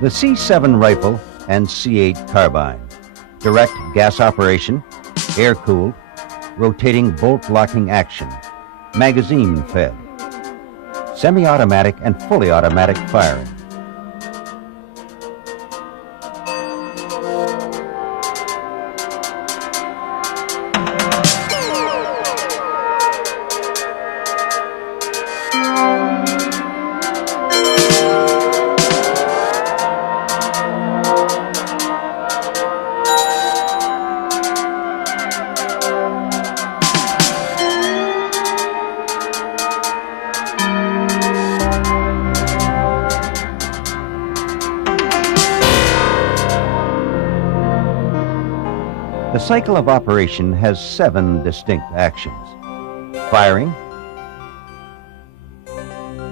The C7 rifle and C8 carbine. Direct gas operation, air-cooled, rotating bolt-locking action, magazine-fed, semi-automatic and fully automatic firing. The cycle of operation has 7 distinct actions: firing,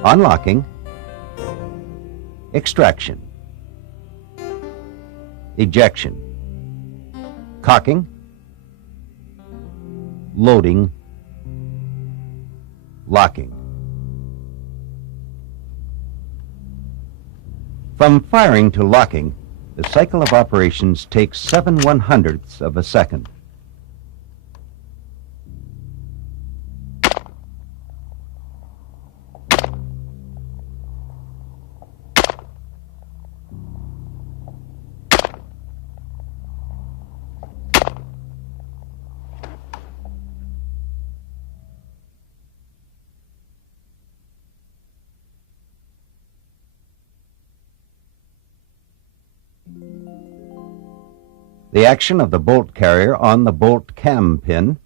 unlocking, extraction, ejection, cocking, loading, locking. From firing to locking, the cycle of operations takes 7/100ths of a second. The action of the bolt carrier on the bolt cam pin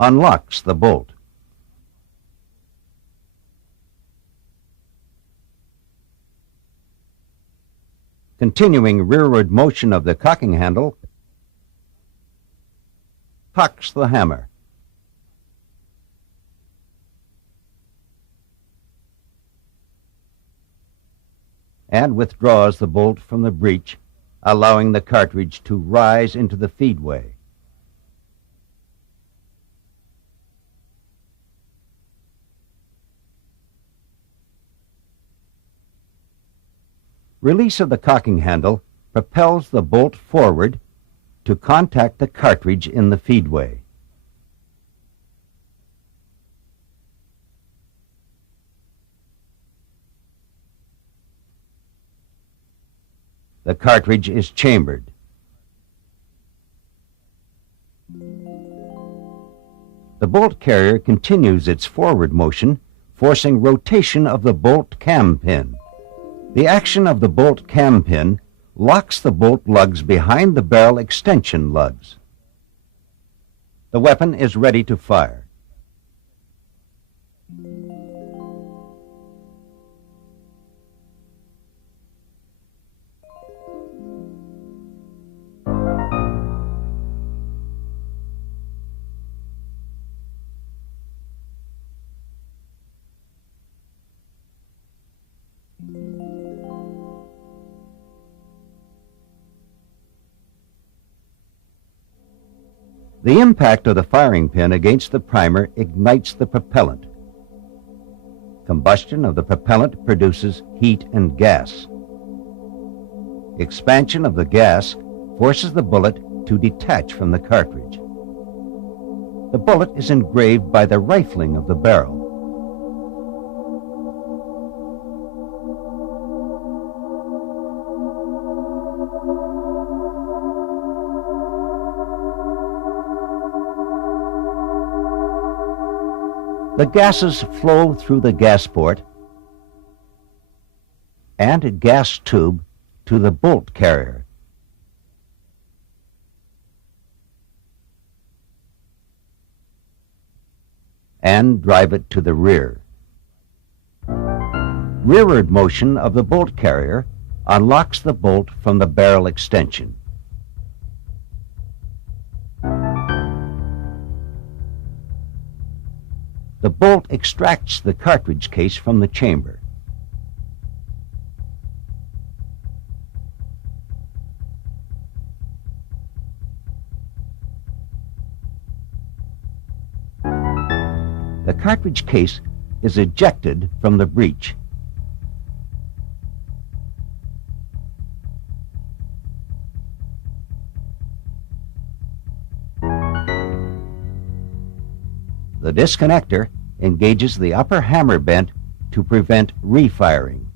unlocks the bolt. Continuing rearward motion of the cocking handle cocks the hammer. And withdraws the bolt from the breech, allowing the cartridge to rise into the feedway. Release of the cocking handle propels the bolt forward to contact the cartridge in the feedway. The cartridge is chambered. The bolt carrier continues its forward motion, forcing rotation of the bolt cam pin. The action of the bolt cam pin locks the bolt lugs behind the barrel extension lugs. The weapon is ready to fire. The impact of the firing pin against the primer ignites the propellant. Combustion of the propellant produces heat and gas. Expansion of the gas forces the bullet to detach from the cartridge. The bullet is engraved by the rifling of the barrel. The gases flow through the gas port and gas tube to the bolt carrier. And drive it to the rear. Rearward motion of the bolt carrier unlocks the bolt from the barrel extension. The bolt extracts the cartridge case from the chamber. The cartridge case is ejected from the breech. The disconnector engages the upper hammer bent to prevent refiring.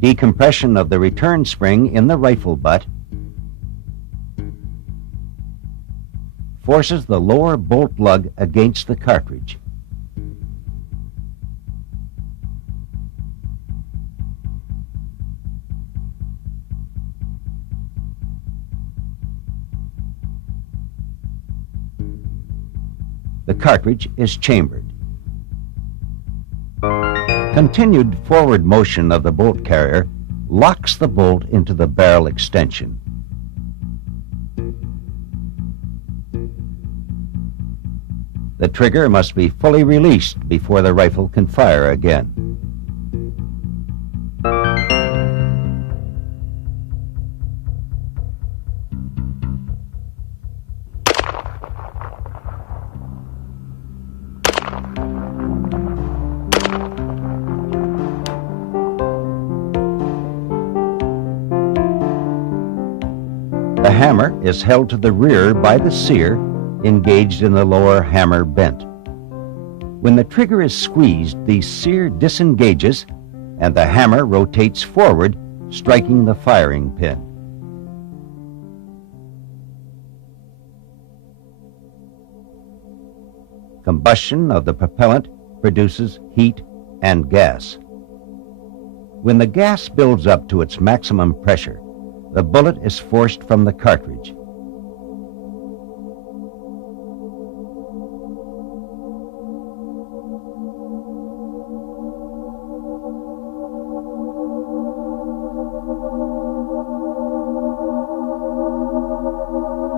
Decompression of the return spring in the rifle butt forces the lower bolt lug against the cartridge. The cartridge is chambered. Continued forward motion of the bolt carrier locks the bolt into the barrel extension. The trigger must be fully released before the rifle can fire again. The hammer is held to the rear by the sear engaged in the lower hammer bent. When the trigger is squeezed, the sear disengages and the hammer rotates forward, striking the firing pin. Combustion of the propellant produces heat and gas. When the gas builds up to its maximum pressure, the bullet is forced from the cartridge.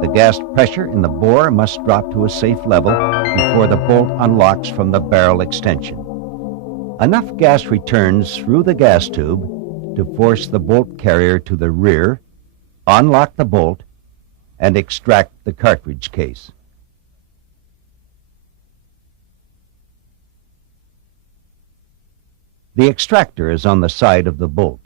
The gas pressure in the bore must drop to a safe level before the bolt unlocks from the barrel extension. Enough gas returns through the gas tube to force the bolt carrier to the rear, unlock the bolt, and extract the cartridge case. The extractor is on the side of the bolt.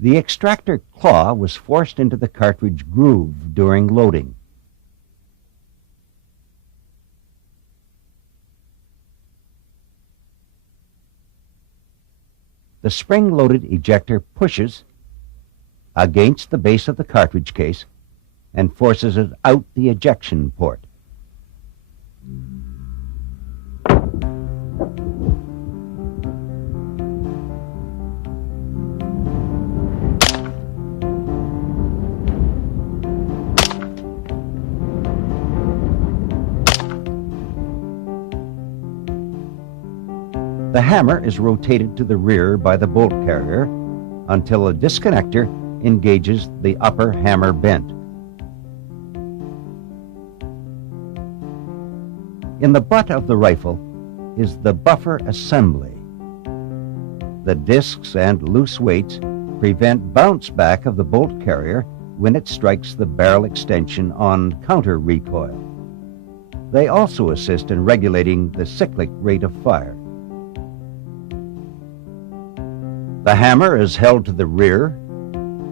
The extractor claw was forced into the cartridge groove during loading. The spring-loaded ejector pushes against the base of the cartridge case and forces it out the ejection port. The hammer is rotated to the rear by the bolt carrier until a disconnector engages the upper hammer bent. In the butt of the rifle is the buffer assembly. The discs and loose weights prevent bounce back of the bolt carrier when it strikes the barrel extension on counter recoil. They also assist in regulating the cyclic rate of fire. The hammer is held to the rear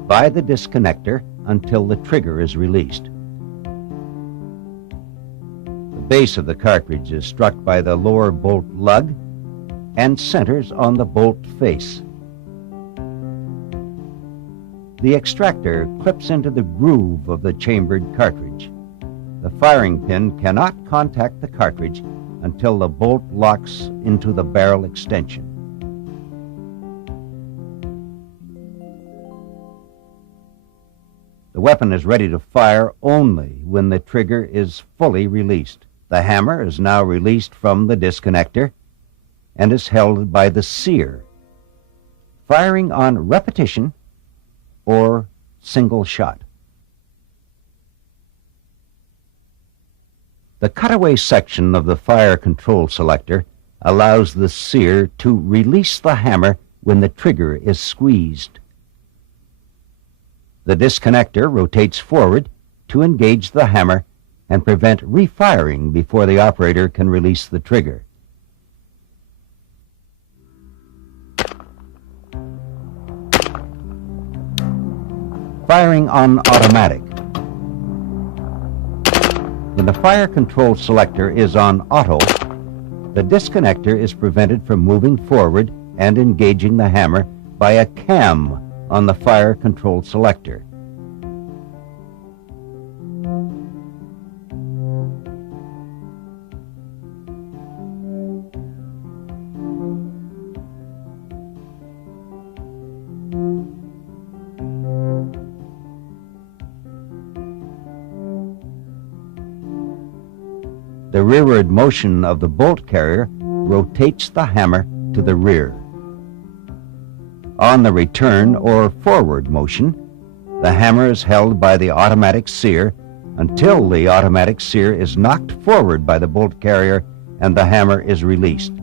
by the disconnector until the trigger is released. The base of the cartridge is struck by the lower bolt lug and centers on the bolt face. The extractor clips into the groove of the chambered cartridge. The firing pin cannot contact the cartridge until the bolt locks into the barrel extension. The weapon is ready to fire only when the trigger is fully released. The hammer is now released from the disconnector and is held by the sear, firing on repetition or single shot. The cutaway section of the fire control selector allows the sear to release the hammer when the trigger is squeezed. The disconnector rotates forward to engage the hammer and prevent refiring before the operator can release the trigger. Firing on automatic. When the fire control selector is on auto, the disconnector is prevented from moving forward and engaging the hammer by a cam on the fire control selector. The rearward motion of the bolt carrier rotates the hammer to the rear. On the return or forward motion, the hammer is held by the automatic sear until the automatic sear is knocked forward by the bolt carrier and the hammer is released.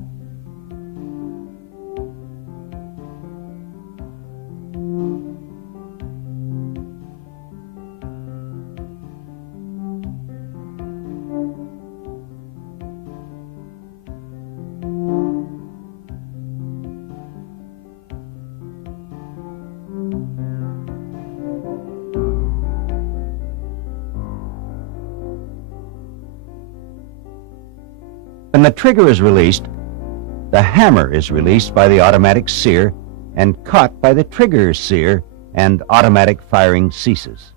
When the trigger is released, the hammer is released by the automatic sear and caught by the trigger sear, and automatic firing ceases.